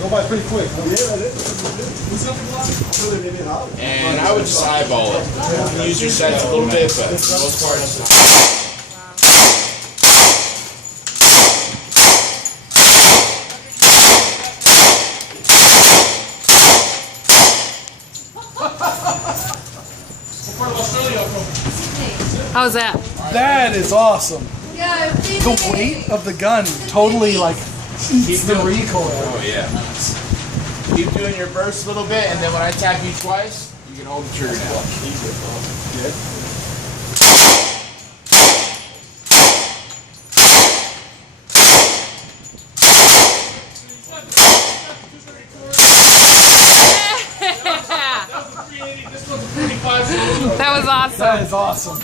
Go by pretty quick. And I would just eyeball it. You can use your sets a little bit, but for the most part, it's not. How's that? That is awesome. The weight of the gun totally like eats the recoil. Oh yeah. Keep doing your burst a little bit, and then when I tap you twice, you can hold the trigger down. That was awesome. That is awesome.